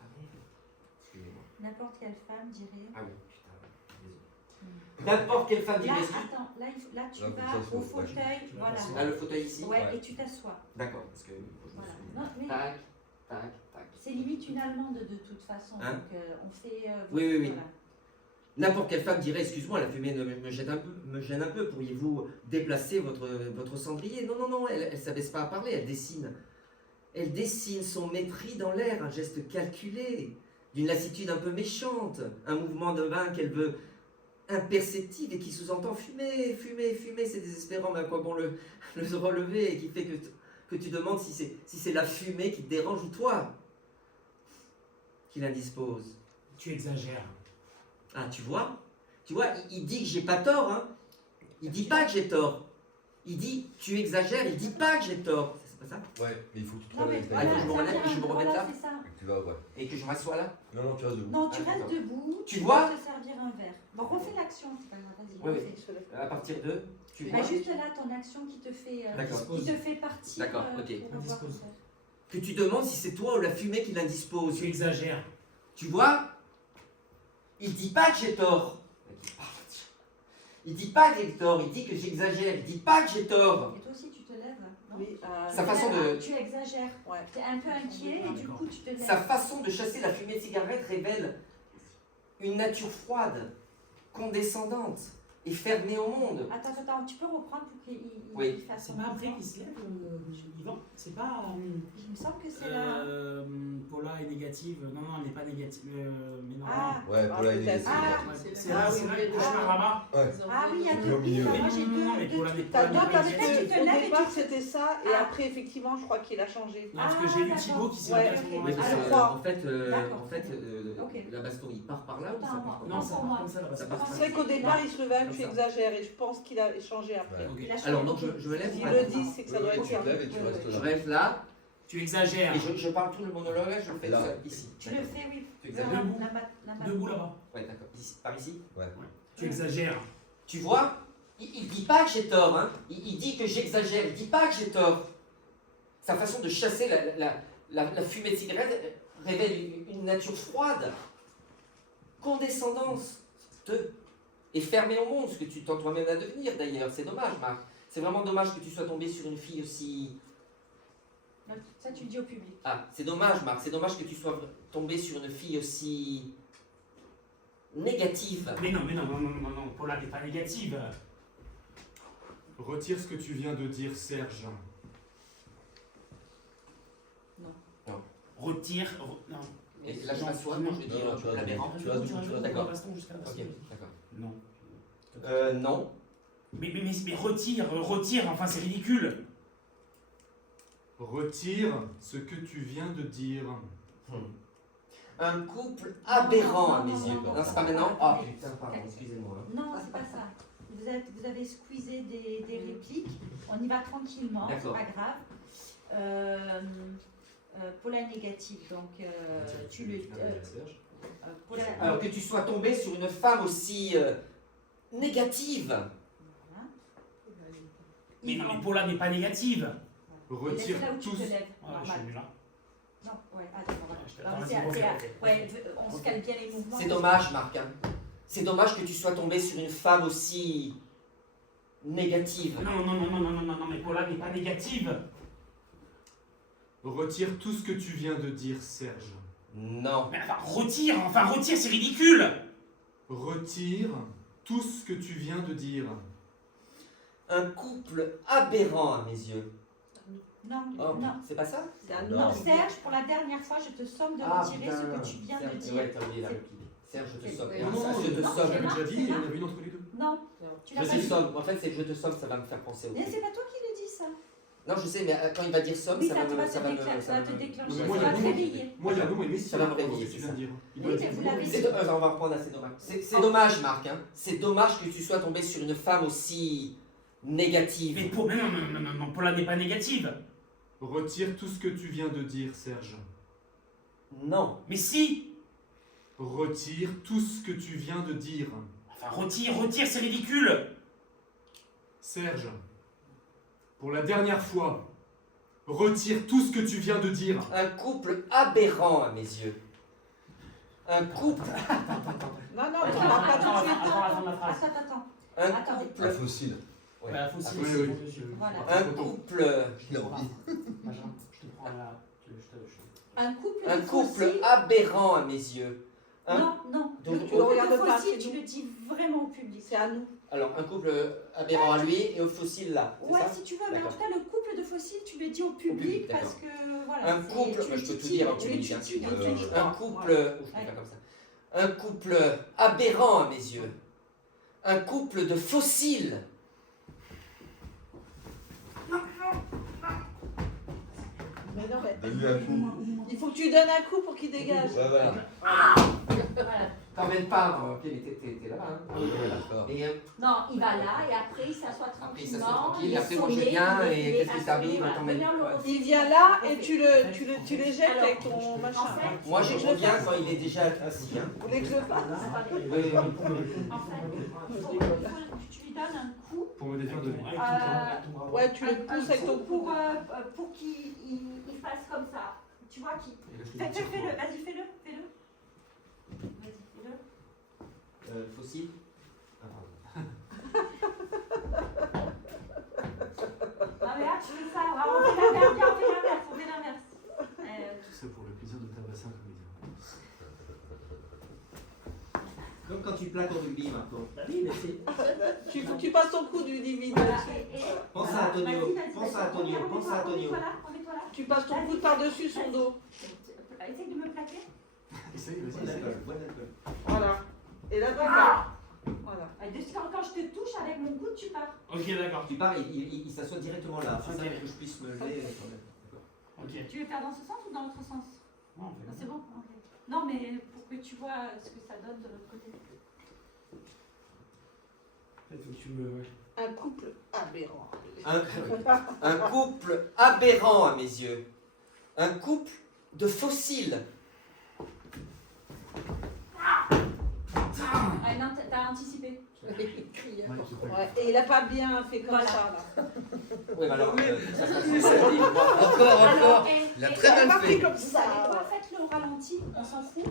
Ah merde. Excusez-moi. N'importe quelle femme dirait. Ah oui, putain, désolé. N'importe quelle femme Là, dirait... attends, là tu Là, faut vas que ça au soit- fauteuil, tu vas voilà. t'asseoir. Là, le fauteuil ici. Ouais, Ouais. et tu t'assois. D'accord, parce que... je me Voilà. souviens. Non, mais Tac, tac, tac. c'est limite une allemande de toute façon. Hein? Donc on fait. Oui, oui, oui. voilà. N'importe quelle femme dirait, excuse-moi, la fumée me gêne un peu, pourriez-vous déplacer votre cendrier? Non, non, non, elle ne s'abaisse pas à parler, elle dessine. Elle dessine son mépris dans l'air, un geste calculé, d'une lassitude un peu méchante, un mouvement de main qu'elle veut imperceptible et qui sous-entend fumer, fumer, fumer, c'est désespérant, mais à quoi bon le relever et qui fait que tu demandes si c'est la fumée qui te dérange ou toi qui l'indispose. Tu exagères. Ah, tu vois, il dit que j'ai pas tort, hein. Il dit pas que j'ai tort. Il dit tu exagères, il dit pas que j'ai tort. C'est pas ça? Ouais, mais il faut que tu te Non, mais relèves. Ah, il faut que je me voilà, relève, ça je me vient, remette voilà, là. c'est ça. Tu vas, ouais. Et que je m'assois là? Non, non, tu restes debout. Non, tu Ah, restes d'accord. debout, Tu tu vois vas te servir un verre. Bon, refais l'action, c'est pas grave, vas-y. Oui, refais. À partir de... Tu vois? Bah, juste là, ton action qui te fait, D'accord. qui te fait partir. D'accord, ok. pour revoir Indispose. ton verre. Que tu demandes si c'est toi ou la fumée qui l'indispose. Tu exagères. Tu vois? Il dit pas que j'ai tort. Il dit pas que j'ai tort, il dit que j'exagère, il dit pas que j'ai tort. Et toi aussi, tu te lèves, non? Oui, Sa façon de- Tu exagères. Ouais. Tu es un peu inquiet et du coup, tu te lèves. Sa façon de chasser la fumée de cigarette révèle une nature froide, condescendante et fermée au monde. Attends, tu peux reprendre pour qu'il Oui. il fasse C'est son pas après mouvement. qu'il se lève, Yvan. C'est pas. Il me semble que c'est là. Paula est négative. Non, elle n'est pas négative. Mais non. Ah, Ouais, Paula est peut-être. négative. Ah. Ouais, c'est là que je me rabats. Ouais. ah oui, il y a Il est deux au milieu. piles. Mais Moi, j'ai non, mais deux Paula n'est T'as pas bien parce négative. tu te que au lèves et départ tu- c'était ça et Ah. après effectivement je crois qu'il a changé. Non, parce que Ah, j'ai lu d'accord. Thibaut qui s'est Ouais, levé à ce ok. moment-là. Oui, parce je que, crois. en fait, Ok. la baston, il part par là ou ça part par là? Non, ça part comme ça, là. Ça part C'est vrai qu'au départ il se levait, Comme tu ça. exagères et je pense qu'il a changé après. Ouais. Ok. Il a changé. Alors, donc, je me lève. S'il le dit, c'est que ça doit Oui, être tu ça. te lèves et tu restes Je là. reste là Tu exagères. et je parle tout le monologue, là, je le fais Là. seul, ici. Tu le fais, oui. Tu exagères. Debout. Là-bas. Debout là-bas. Ouais, d'accord. Ici, par ici. Tu exagères. Tu vois, il dit pas que j'ai tort, hein. Il dit que j'exagère, il dit pas que j'ai tort. Sa façon de chasser la fumée de cigarette révèle une nature froide, condescendante et fermée au monde, ce que tu tentes toi-même à devenir d'ailleurs. C'est dommage, Marc. C'est vraiment dommage que tu sois tombé sur une fille aussi... Ça, tu le dis au public. Ah, c'est dommage, Marc. C'est dommage que tu sois tombé sur une fille aussi... négative. Mais non, Paula n'est pas négative. Retire ce que tu viens de dire, Serge. Retire. Non. Et là, je m'assois, moi, je vais dire Non, tu restes l'aberrant. debout. Tu restes debout, tu restes D'accord. Baston jusqu'à la Ok, baston. d'accord. Non. Non. Mais retire, enfin c'est ridicule. Retire ce que tu viens de dire. Un couple aberrant à mes Non, yeux. non, Non, c'est pas maintenant. Ah putain, pardon, excusez-moi. Non, c'est pas ça. Vous avez squeezé des répliques. On y va tranquillement, c'est D'accord. pas grave. Paula est négative, donc tu le. Paula, Alors que tu sois tombé sur une femme aussi négative. voilà. Mais non, mais Paula n'est pas négative. Retire Laisse là où tu tous. te lèves. Ouais, je Normal. suis nul là. Non, ouais, attends, voilà. Je te- Non, attends, mais vas-y, c'est- refais. ouais, on se calme bien les mouvements. C'est dommage, Marc. Hein. C'est dommage que tu sois tombé sur une femme aussi négative. Non, mais Paula n'est pas négative. Retire tout ce que tu viens de dire, Serge. Non. Mais enfin retire, c'est ridicule. Retire tout ce que tu viens de dire. Un couple aberrant à mes yeux. Non, Oh, non. c'est pas ça? C'est un Non. Non, non. Serge, pour la dernière fois, je te somme de retirer ce que tu viens de Serge, dire. Ouais, t'as oublié la réplique. Serge, je te C'est- somme. ouais. Non, non, je te non, somme. J'avais déjà dit, il y en c'est avait une entre les deux. Non, tu l'as Je pas te dit. somme. En fait, c'est que je te somme, ça va me faire penser au Mais truc. c'est pas toi qui le dis, ça. Non, je sais, mais quand il va dire somme, Oui, ça ça va te me. va Ça te va me. déclencher. Ça va te Non, déclencher. mais Ça moi, il y va a te nous, réveiller. Moi, il y a nous, mais Ça va me réveiller, ce que tu c'est viens de dire. Il Oui, doit mais dire vous non. l'avez C'est on va reprendre là, c'est dommage. C'est dommage, Marc. Hein. C'est dommage que tu sois tombé sur une femme aussi négative. Mais non, Paula n'est pas négative. Retire tout ce que tu viens de dire, Serge. Non. Mais si. Retire tout ce que tu viens de dire. Enfin retire, c'est ridicule. Serge, pour la dernière fois, retire tout ce que tu viens de dire. Un couple aberrant à mes yeux. Un couple. Non, non, Attends, tu parles pas Attends, tout de suite. attends la fin de la phrase. Attends. Un Attends. couple. Un fossile. Ouais. Ouais, faut aussi. Oui, c'est oui. bon, je- Voilà. Un couple. Il a oublié. Benjamin, je te prends là. Un couple Un de couple fossiles. aberrant à mes yeux. Non, non. Donc, Le tu couple regardes de pas, fossiles, c'est tu nous. le dis vraiment au public. C'est à nous. Alors, un couple aberrant à lui et au fossile là. C'est Ouais, ça si tu veux, mais en D'accord. tout cas, le couple de fossiles, tu le dis au public public, parce d'accord. que voilà. Un c'est- couple, tu moi, le je peux tout titilles, dire en tu le public, hein. titilles, Ouais, tu le ouais. titilles. Un couple. Voilà. Oh, je peux faire comme ça. Un couple aberrant à mes yeux. Un couple de fossiles. Mais non, mais Donne-lui un coup. il faut que tu donnes un coup pour qu'il dégage. Ouais, voilà. Voilà. T'emmènes pas, ok, mais t'es là-bas. Hein. Ah, ouais, d'accord. Et Non, il va là et après il s'assoit Après, il tranquillement. s'assoit tranquille, il est après, moi, je sonné, viens, il et est qu'est-ce qui assommé, t'arrive, voilà. t'emmènes- Venez, on le ouais. refait. Il vient là et tu les jettes Alors, avec ton machin. En fait, moi, je Je reviens passe. quand il est déjà assis. Hein. Vous voulez que je le fasse Oui, oui, oui. en fait, il faut que tu lui donnes un coup. Pour me défendre de lui. Ouais, tu le pousses avec ton coup cou. pour qu'il il fasse comme ça. Tu vois qu'il. Fais-le, vas-y, fais-le. Vas-y, fais-le. c'est un comédien. Comme quand tu plaques au rugby maintenant. Bah oui, mais c'est. Tu passes ton coup du divine Voilà, dessus. Pense à Antonio, pense à Antonio, pense à Antonio. Remets-toi là. Tu passes ton coude par-dessus son dos. Essaye de me plaquer. Essaye, Bonne vas-y. alcool, bonne alcool. Voilà. Et là, d'accord. Voilà. Quand je te touche avec mon coude, tu pars. Ok, d'accord. Tu pars, il s'assoit directement là. C'est ça pour que je puisse me lever. D'accord. Ok. Tu veux faire dans ce sens ou dans l'autre sens? Non, on fait Non, c'est bon. Ok. Non, mais pour que tu vois ce que ça donne de l'autre côté. Peut-être que tu me. Ouais. Un couple aberrant. Un couple aberrant à mes yeux. Un couple de fossiles. Ah non, t'as anticipé. Ouais, et il a pas bien fait comme Voilà. ça là. Oui, mais alors, ça se passe Encore, Alors, encore. et- Il a et- très Il a mal pas fait. fait comme Vous savez ça. quoi, faites-le au ralenti, on s'en fout.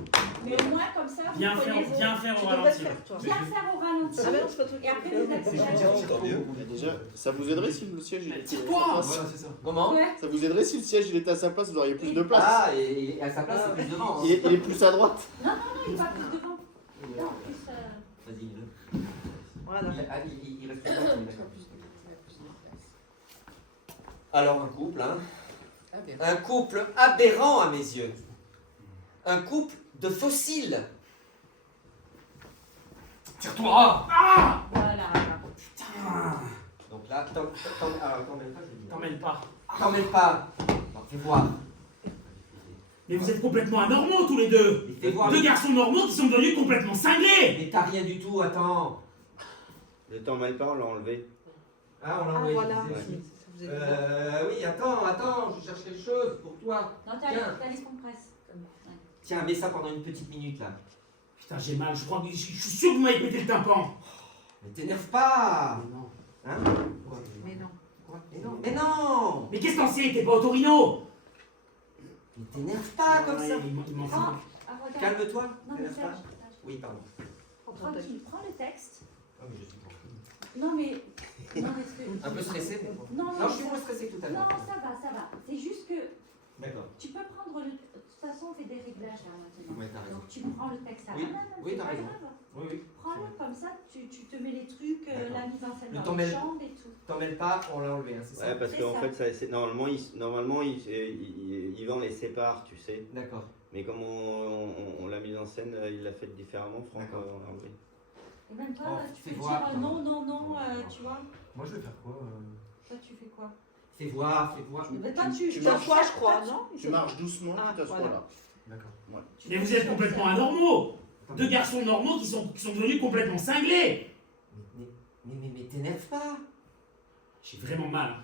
Mais au moins, comme ça, Bien vous faire, prenez vos... bien faire Tu au devrais le ralenti. faire toi. Bien faire au ralenti. Ah mais non, c'est pas toi qui Et après, le vous fais. accélérez. Tant mieux. Mais déjà, ça vous aiderait si le siège il était à Tire-toi. sa place. Voilà, c'est ça. Comment? Ouais. Ça vous aiderait si le siège il était à sa place, vous auriez plus de place. Ah, et à sa place, c'est plus devant. hein. Il est plus à droite. Non, il va plus devant. Non, plus... Vas-y, le. Voilà. Il reste pas, d'accord. Alors, un couple, hein. Un couple aberrant à mes yeux. Un couple de fossiles. Tire-toi. Ah. Voilà. Putain. Donc là, t'en mêles pas, je dis. T'en mêles pas. T'en mêles pas. Alors, fais voir. Mais vous êtes complètement anormaux tous les deux. Mais fais voir. Deux garçons normaux qui sont devenus complètement cinglés. Mais t'as rien du tout, attends. Le temps mal pas, on l'a enlevé. Ah, on l'a Ah envoyé. voilà. Ouais. Vous êtes Oui, attends, je cherche quelque chose pour toi. Non, Tiens. t'as les compresses. Ouais. Tiens, mets ça pendant une petite minute là. Putain, j'ai mal. Je crois que je suis sûr que vous m'avez pété le tympan. Mais t'énerve pas. Non. Hein? Mais non. Quoi? Mais non. Mais non. Mais qu'est-ce que t'en sais? T'es pas au Torino. Mais t'énerve pas comme Ouais, ça. il m'en Ah, fout. ah, regarde. Calme-toi. Non, mais T'énerve Serge, pas. Serge. Oui, pardon. Tranquille, prends le texte. Ah, mais je suis tranquille. Non, mais... Non, mais ce que... Un peu stressé, mais bon. Non, Non, je suis moins stressé que tout à Non, l'heure. ça va. C'est juste que D'accord. tu peux prendre le... De toute façon, on fait des réglages là maintenant. Ouais, t'as raison. Donc tu prends le texte à Oui, la main, oui, c'est t'as pas raison. grave. Oui, oui. Prends-le comme ça, tu te mets les trucs, D'accord. la mise en scène Le dans temps les mêle- chambres et tout. T'en mêles pas, on l'a enlevé, hein, c'est ça? Ouais, parce C'est qu'en ça. fait, normalement, Yvan les sépare, tu sais. D'accord. Mais comme on l'a mise en scène, il l'a fait différemment, Franck. D'accord. On l'a enlevé. Et même toi, Oh, tu fais peux voir, dire toi. non, tu vois. Moi, je vais faire quoi Toi, tu fais quoi? Fais voir, fais voir. Mais toi, tu t'assois, je crois, non? Tu marches doucement, Ah, tu t'assois voilà. là. D'accord. Mais vous êtes complètement anormaux. Deux garçons normaux qui sont devenus complètement cinglés. Mais t'énerve pas. J'ai vraiment mal.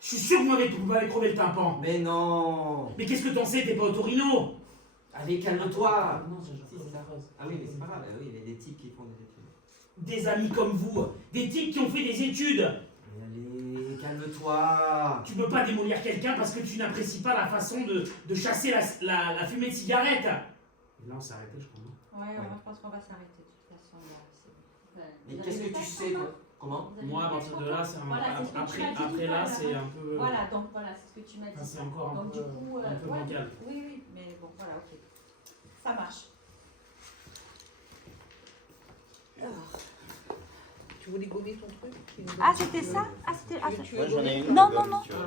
Je suis sûr que vous m'avez crevé le tympan. Mais non. Mais qu'est-ce que t'en sais? T'es pas au Torino. Allez, calme-toi. Non, Si, c'est ça. Ah oui, mais c'est pas grave. Oui, il y a des types qui font des études. Des amis comme vous, des types qui ont fait des études. Mais allez, calme-toi. Tu peux pas démolir quelqu'un parce que tu n'apprécies pas la façon de chasser la fumée de cigarette. Et là, on s'est arrêté, je crois. Ouais, Ouais. moi, je pense qu'on va s'arrêter de toute façon. Là, c'est- ouais. Mais Vous qu'est-ce avez que le tu texte sais, encore toi? Comment? Vous avez Moi, à le texte partir de là, c'est Voilà, c'est ce que tu après m'as dit tout là, à c'est l'heure. un peu. Voilà, donc voilà, c'est ce que tu m'as dit. C'est encore un Donc peu, du coup, un peu ouais, bancal. oui, mais bon, voilà, ok. Ça marche. Tu voulais gommer ton truc? Ah, c'était ça? Ah, c'était... Tu Moi, j'en ai une. Non, si non, tu non. veux.